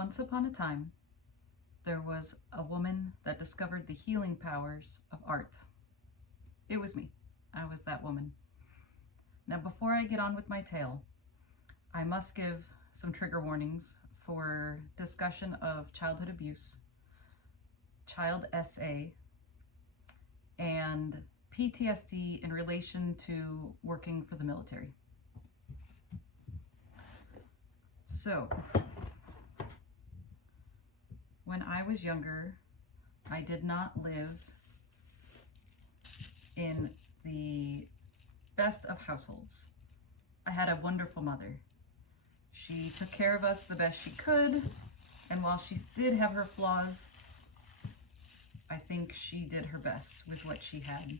Once upon a time, there was a woman that discovered the healing powers of art. It was me. I was that woman. Now, before I get on with my tale, I must give some trigger warnings for discussion of childhood abuse, child SA, and PTSD in relation to working for the military. So, when I was younger, I did not live in the best of households. I had a wonderful mother. She took care of us the best she could, and while she did have her flaws, I think she did her best with what she had.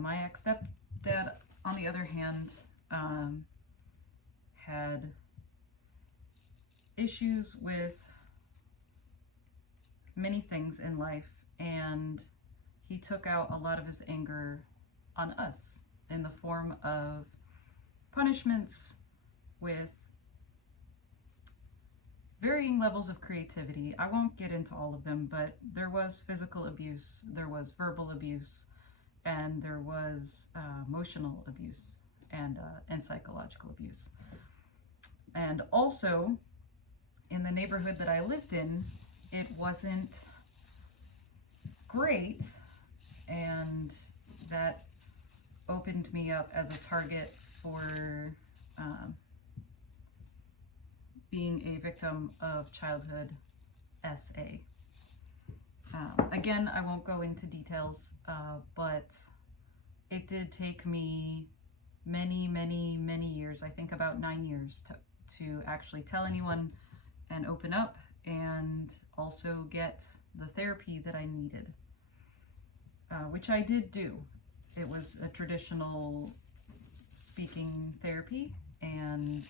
My ex-stepdad, on the other hand, had issues with many things in life, and he took out a lot of his anger on us in the form of punishments with varying levels of creativity. I won't get into all of them, but there was physical abuse, there was verbal abuse, and there was emotional abuse and psychological abuse. And also, in the neighborhood that I lived in, it wasn't great, and that opened me up as a target for being a victim of childhood SA. Again, I won't go into details, but it did take me many years, I think about 9 years, to actually tell anyone and open up, and also get the therapy that I needed, which I did do. It was a traditional speaking therapy, and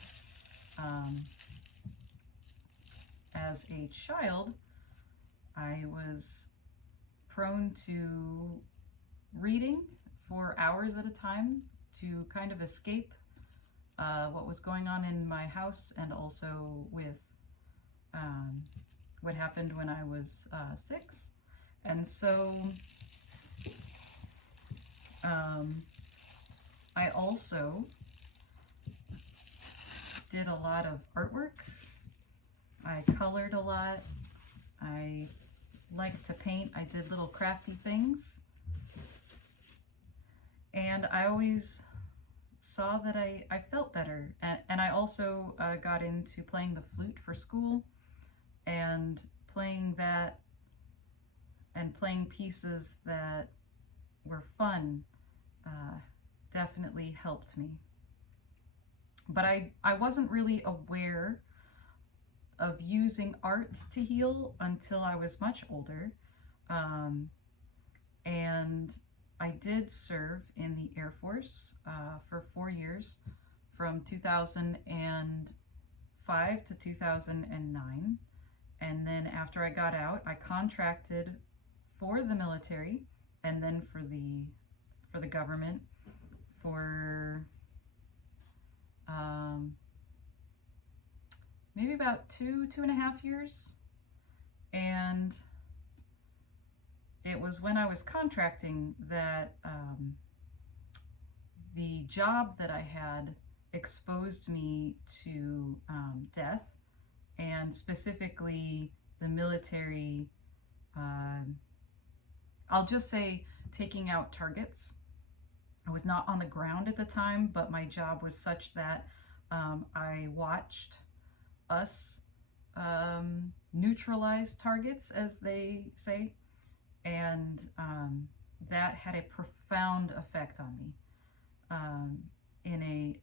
as a child, I was prone to reading for hours at a time to kind of escape what was going on in my house, and also with what happened when I was 6. And so I also did a lot of artwork. I colored a lot. I liked to paint. I did little crafty things. And I always saw that I felt better. And I also got into playing the flute for school, and playing that and playing pieces that were fun definitely helped me. But I wasn't really aware of using art to heal until I was much older. And I did serve in the Air Force for 4 years, from 2005 to 2009. And then after I got out, I contracted for the military, and then for the government for maybe about 2.5 years. And it was when I was contracting that the job that I had exposed me to death, and specifically the military, I'll just say taking out targets. I was not on the ground at the time, but my job was such that I watched us neutralize targets, as they say, and that had a profound effect on me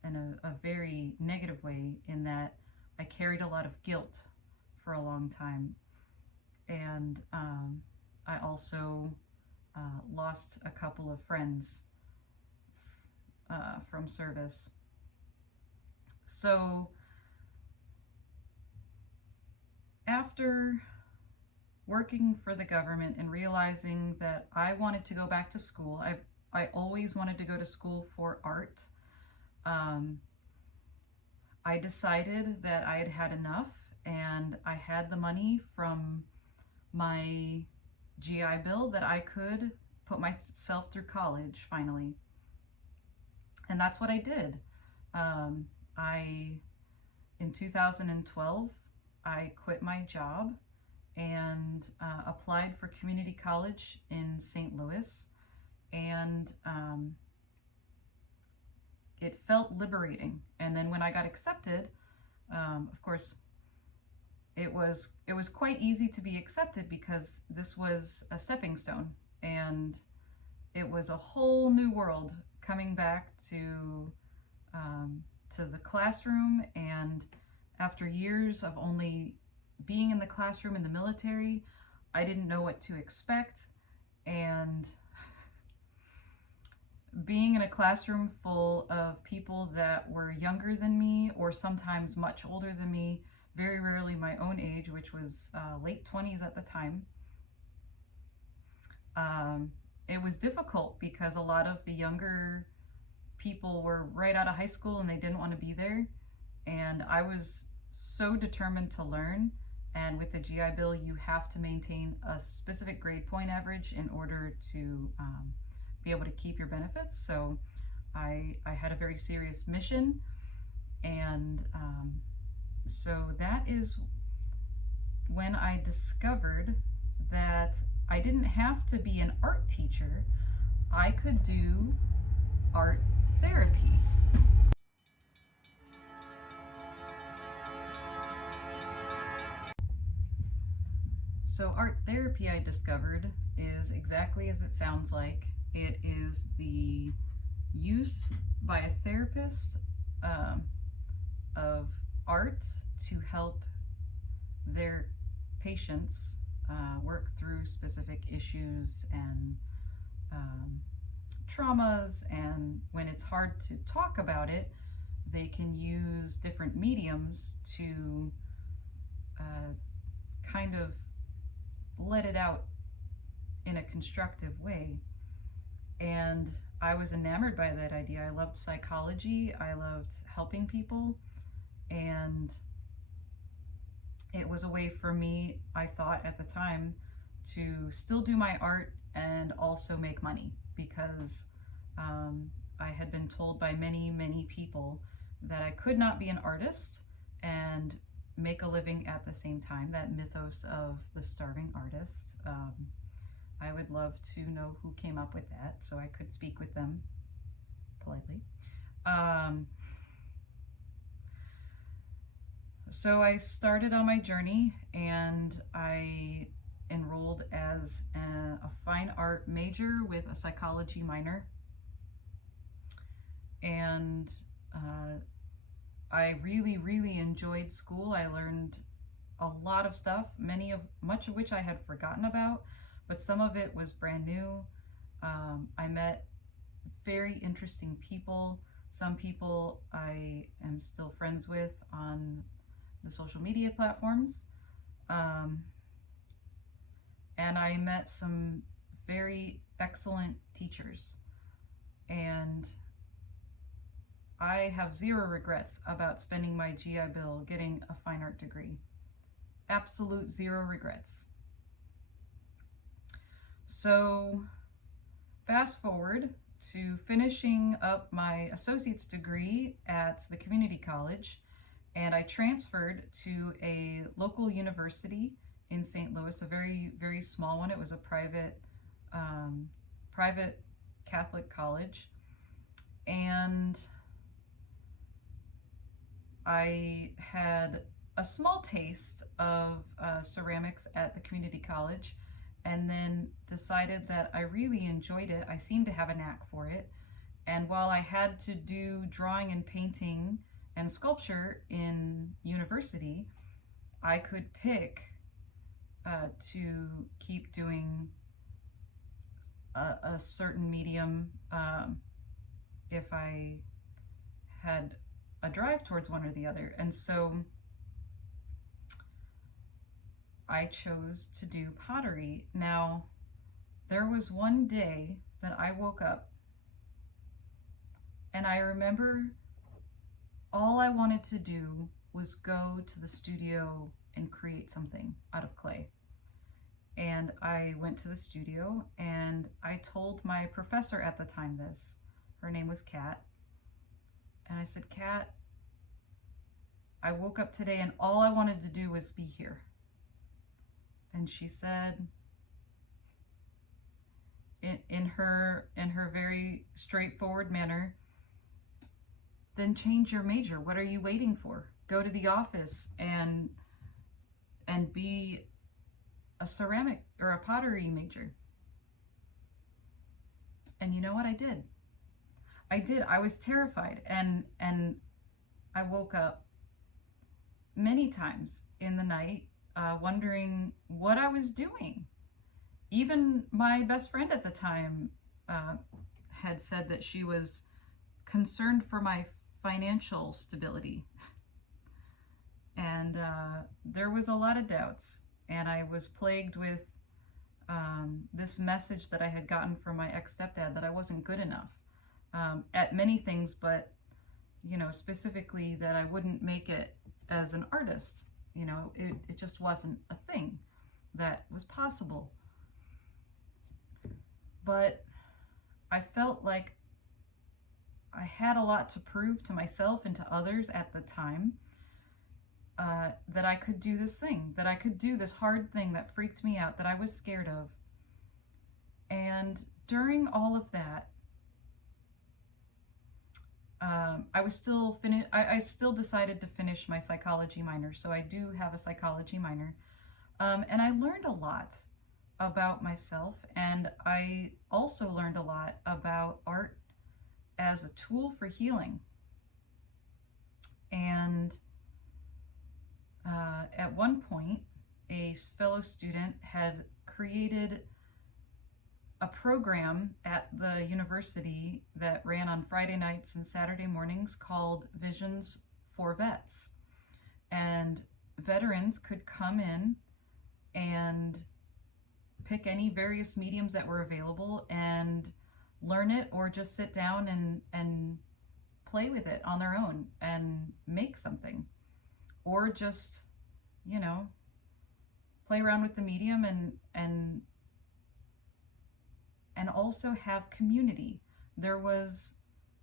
in a very negative way, in that I carried a lot of guilt for a long time, and I also lost a couple of friends from service. So after working for the government and realizing that I wanted to go back to school, I always wanted to go to school for art. I decided that I had had enough, and I had the money from my GI Bill that I could put myself through college finally. And that's what I did. Um, I In 2012, I quit my job and applied for community college in St. Louis, and it felt liberating. And then when I got accepted, of course, it was quite easy to be accepted because this was a stepping stone, and it was a whole new world coming back to the classroom. And after years of only being in the classroom in the military, I didn't know what to expect. And being in a classroom full of people that were younger than me or sometimes much older than me, very rarely my own age, which was late 20s at the time, it was difficult because a lot of the younger people were right out of high school and they didn't want to be there. And I was so determined to learn. And with the GI Bill, you have to maintain a specific grade point average in order to be able to keep your benefits. So I had a very serious mission. And so that is when I discovered that I didn't have to be an art teacher. I could do art therapy. So art therapy, I discovered, is exactly as it sounds like. It is the use by a therapist of art to help their patients work through specific issues and traumas. And when it's hard to talk about it, they can use different mediums to kind of let it out in a constructive way. And I was enamored by that idea. I loved psychology, I loved helping people, and it was a way for me, I thought at the time, to still do my art and also make money, because I had been told by many, many people that I could not be an artist and make a living at the same time, that mythos of the starving artist. I would love to know who came up with that so I could speak with them politely. So I started on my journey, and I enrolled as a fine art major with a psychology minor. And I really, really enjoyed school. I learned a lot of stuff, much of which I had forgotten about, but some of it was brand new. I met very interesting people. Some people I am still friends with on the social media platforms. And I met some very excellent teachers. And I have zero regrets about spending my GI Bill getting a fine art degree. Absolute zero regrets. So fast forward to finishing up my associate's degree at the community college, and I transferred to a local university in St. Louis, a very, very small one. It was a private Catholic college. And I had a small taste of ceramics at the community college, and then decided that I really enjoyed it. I seemed to have a knack for it. And while I had to do drawing and painting and sculpture in university, I could pick to keep doing a certain medium if I had a drive towards one or the other. And so I chose to do pottery. Now, there was one day that I woke up, and I remember all I wanted to do was go to the studio and create something out of clay. And I went to the studio and I told my professor at the time this. Her name was Kat. And I said, Kat, I woke up today and all I wanted to do was be here. And she said, in her very straightforward manner, then change your major. What are you waiting for? Go to the office and be a ceramic or a pottery major. And you know what I did? I was terrified, and I woke up many times in the night wondering what I was doing. Even my best friend at the time had said that she was concerned for my financial stability. And there was a lot of doubts, and I was plagued with this message that I had gotten from my ex-stepdad that I wasn't good enough at many things, but specifically that I wouldn't make it as an artist. It just wasn't a thing that was possible. But I felt like I had a lot to prove to myself and to others at the time, that I could do this thing, that I could do this hard thing that freaked me out, that I was scared of. And during all of that, I still decided to finish my psychology minor. So I do have a psychology minor. And I learned a lot about myself, and I also learned a lot about art as a tool for healing. And at one point, a fellow student had created a program at the university that ran on Friday nights and Saturday mornings called Visions for Vets. And veterans could come in and pick any various mediums that were available and learn it, or just sit down and play with it on their own and make something, or just play around with the medium and also have community. There was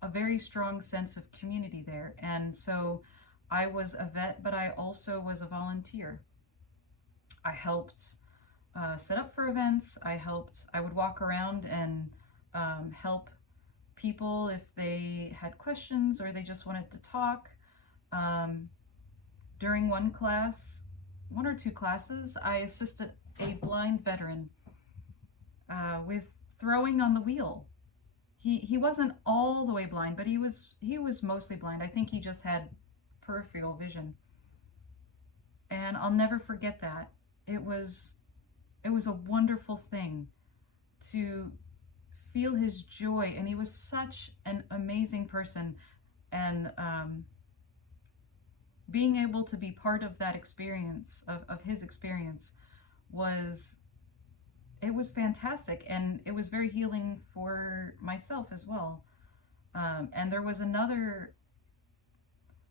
a very strong sense of community there. And so I was a vet, but I also was a volunteer. I helped set up for events. I would walk around and help people if they had questions or they just wanted to talk. During one or two classes, I assisted a blind veteran with throwing on the wheel. He wasn't all the way blind, but he was mostly blind. I think he just had peripheral vision. And I'll never forget that. It was a wonderful thing to feel his joy, and he was such an amazing person. And being able to be part of that experience, of his experience, was fantastic, and it was very healing for myself as well. And there was another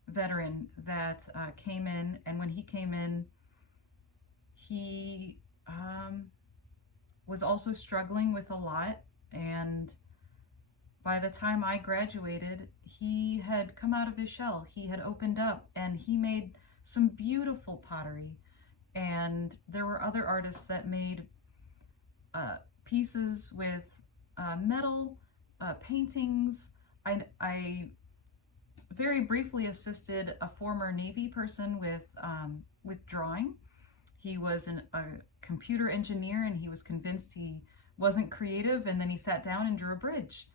veteran that came in, and when he came in, he was also struggling with a lot, and by the time I graduated, he had come out of his shell. He had opened up, and he made some beautiful pottery, and there were other artists that made pieces with metal, paintings. I very briefly assisted a former Navy person with drawing. He was a computer engineer, and he was convinced he wasn't creative, and then he sat down and drew a bridge,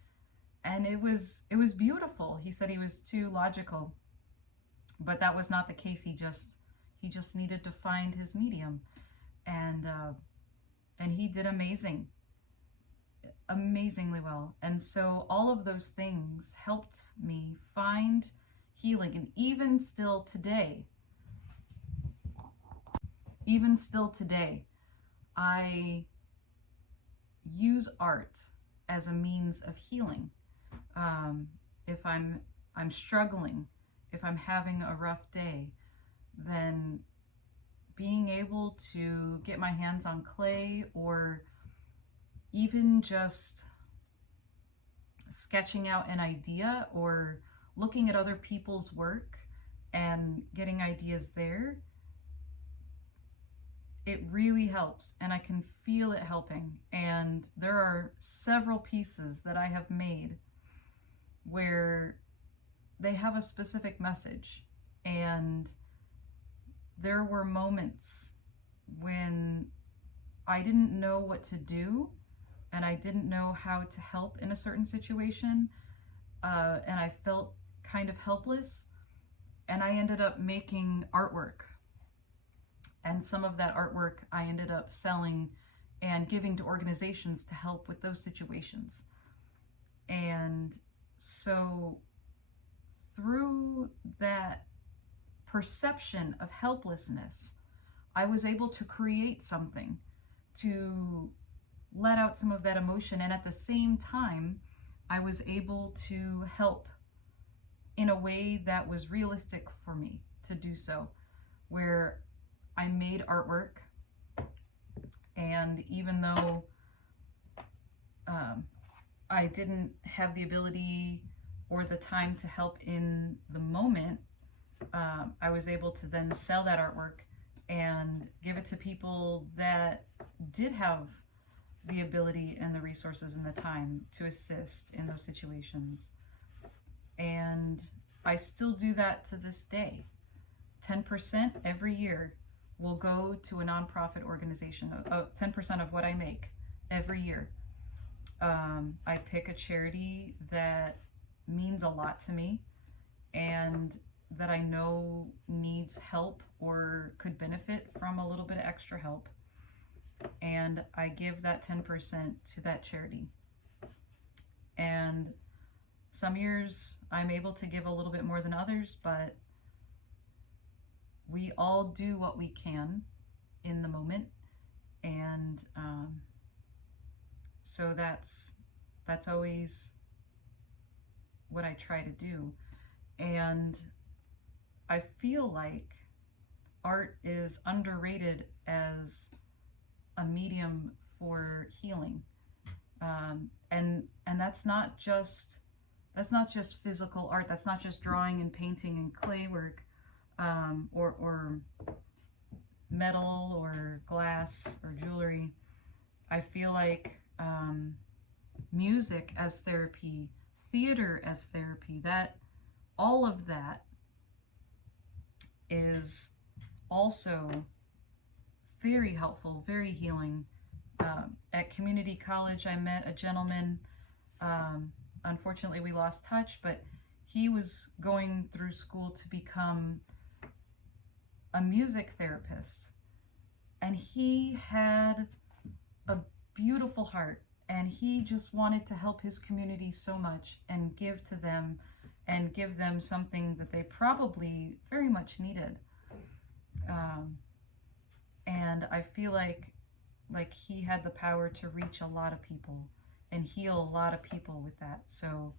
and it was beautiful. He said he was too logical, but that was not the case. He just needed to find his medium, and he did amazingly well. And so all of those things helped me find healing. And even still today, I use art as a means of healing. If I'm struggling, if I'm having a rough day, then being able to get my hands on clay, or even just sketching out an idea or looking at other people's work and getting ideas there, it really helps, and I can feel it helping. And there are several pieces that I have made where they have a specific message, and there were moments when I didn't know what to do and I didn't know how to help in a certain situation, and I felt kind of helpless, and I ended up making artwork. And some of that artwork I ended up selling and giving to organizations to help with those situations. And so through that perception of helplessness, I was able to create something to let out some of that emotion. And at the same time, I was able to help in a way that was realistic for me to do so, where I made artwork, and even though I didn't have the ability or the time to help in the moment, I was able to then sell that artwork and give it to people that did have the ability and the resources and the time to assist in those situations. And I still do that to this day. 10% every year will go to a nonprofit organization. 10% of what I make every year. I pick a charity that means a lot to me and that I know needs help or could benefit from a little bit of extra help. And I give that 10% to that charity. And some years I'm able to give a little bit more than others, but we all do what we can in the moment. And so that's always what I try to do. And I feel like art is underrated as a medium for healing, and that's not just physical art. That's not just drawing and painting and clay work, or metal or glass or jewelry. I feel like music as therapy, theater as therapy, that all of that is also very helpful, very healing. At community college, I met a gentleman. Unfortunately, we lost touch, but he was going through school to become a music therapist. And he had a beautiful heart, and he just wanted to help his community so much and give to them and give them something that they probably very much needed. And I feel like he had the power to reach a lot of people and heal a lot of people with that. So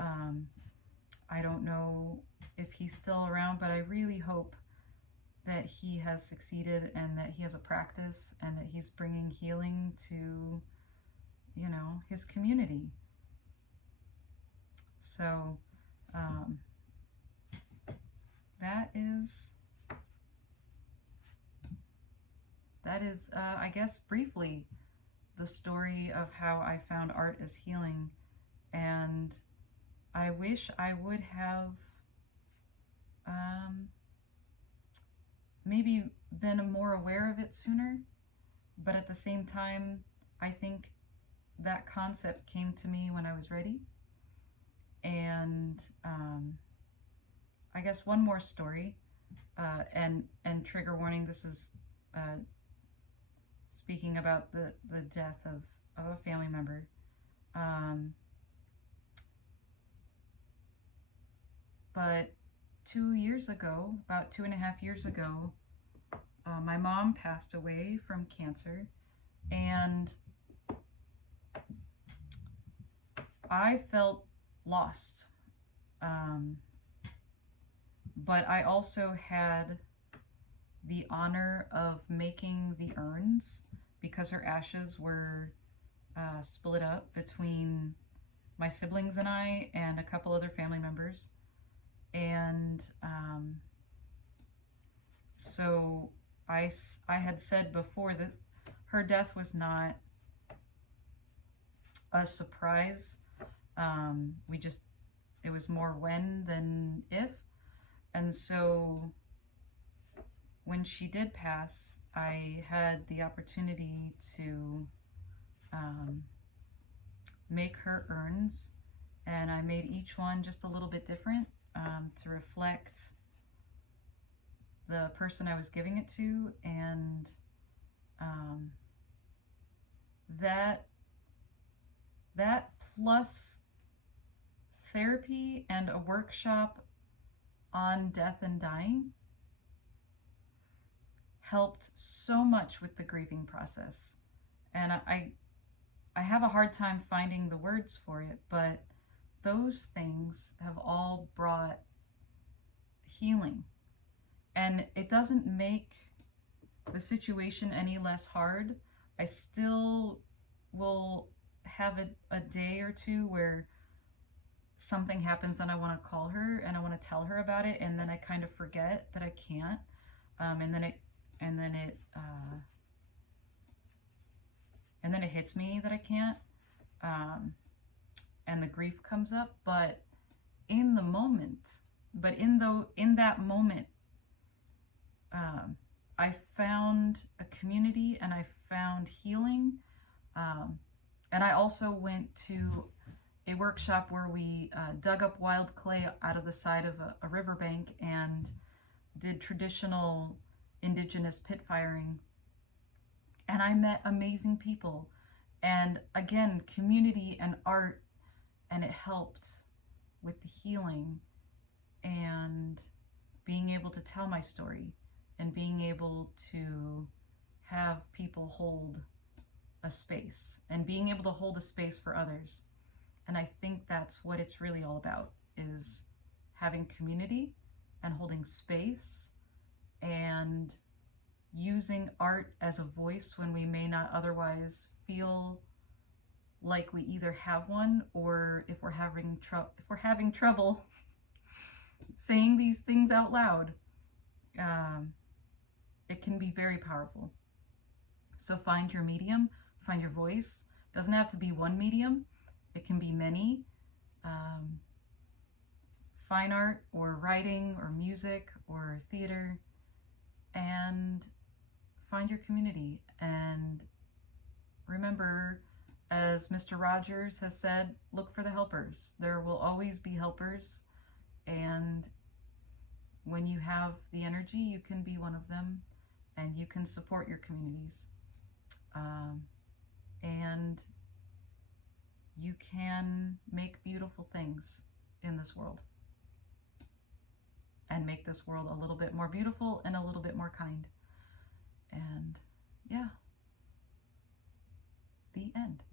I don't know if he's still around, but I really hope that he has succeeded and that he has a practice and that he's bringing healing to, his community. So that is I guess briefly the story of how I found art as healing. And I wish I would have maybe been more aware of it sooner, but at the same time, I think that concept came to me when I was ready. And I guess one more story, and trigger warning, this is speaking about the death of a family member. But 2 years ago, about 2.5 years ago, my mom passed away from cancer, and I felt lost. But I also had the honor of making the urns because her ashes were split up between my siblings and I and a couple other family members. And so I had said before that her death was not a surprise. It was more when than if. And so when she did pass, I had the opportunity to make her urns, and I made each one just a little bit different to reflect the person I was giving it to, and that plus therapy and a workshop on death and dying helped so much with the grieving process. And I have a hard time finding the words for it, but those things have all brought healing. And it doesn't make the situation any less hard. I still will have a day or two where something happens and I want to call her and I want to tell her about it, and then I kind of forget that I can't, and then it hits me that I can't, and the grief comes up. But in that moment, I found a community and I found healing, and I also went to a workshop where we dug up wild clay out of the side of a riverbank and did traditional indigenous pit firing. And I met amazing people. And again, community and art, and it helped with the healing and being able to tell my story and being able to have people hold a space and being able to hold a space for others. And I think that's what it's really all about, is having community and holding space and using art as a voice when we may not otherwise feel like we either have one, or if we're having trouble saying these things out loud. It can be very powerful. So find your medium, find your voice. It doesn't have to be one medium. It can be many. Fine art or writing or music or theater, and find your community. And remember, as Mr. Rogers has said, look for the helpers. There will always be helpers, and when you have the energy, you can be one of them, and you can support your communities. And you can make beautiful things in this world and make this world a little bit more beautiful and a little bit more kind. And yeah, the end.